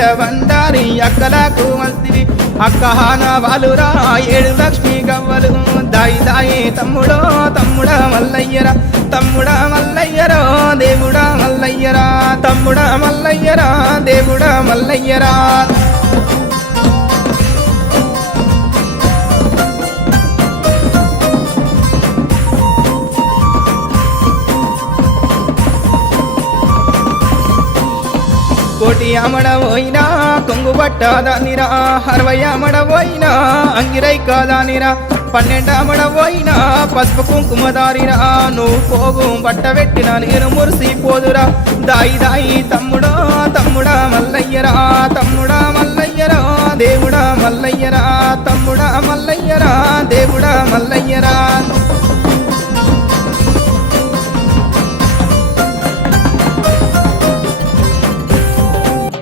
అడిగిర వందారి అక్కలకు వస్తివి అక్కహాన వాలురా 7 లక్ష్మి గవ్వలు దాయి దాయి తమ్ముడో తమ్ముడా మల్లయ్యరా తమ్ముడా మల్లయ్యరా దేవుడా మల్లయ్యరా తమ్ముడా మల్లయ్యరా దేవుడా మల్లయ్యరా కోటి అమడబోయినా కొంగు పట్టదానిరా 60 అమడబోయినా అంగిరై కాదానిరా 12 అమడబోయినా పసుపు కుంకుమ దారిరా నువ్వు పోగు బట్ట పెట్టిన నేను మురిసిపోదురా దాయి దాయి తమ్ముడో తమ్ముడా మల్లయ్యరా తమ్ముడా మల్లయ్యరా దేవుడా మల్లయ్యరా తమ్ముడా మల్లయ్యరా దేవుడా మల్లయ్యరా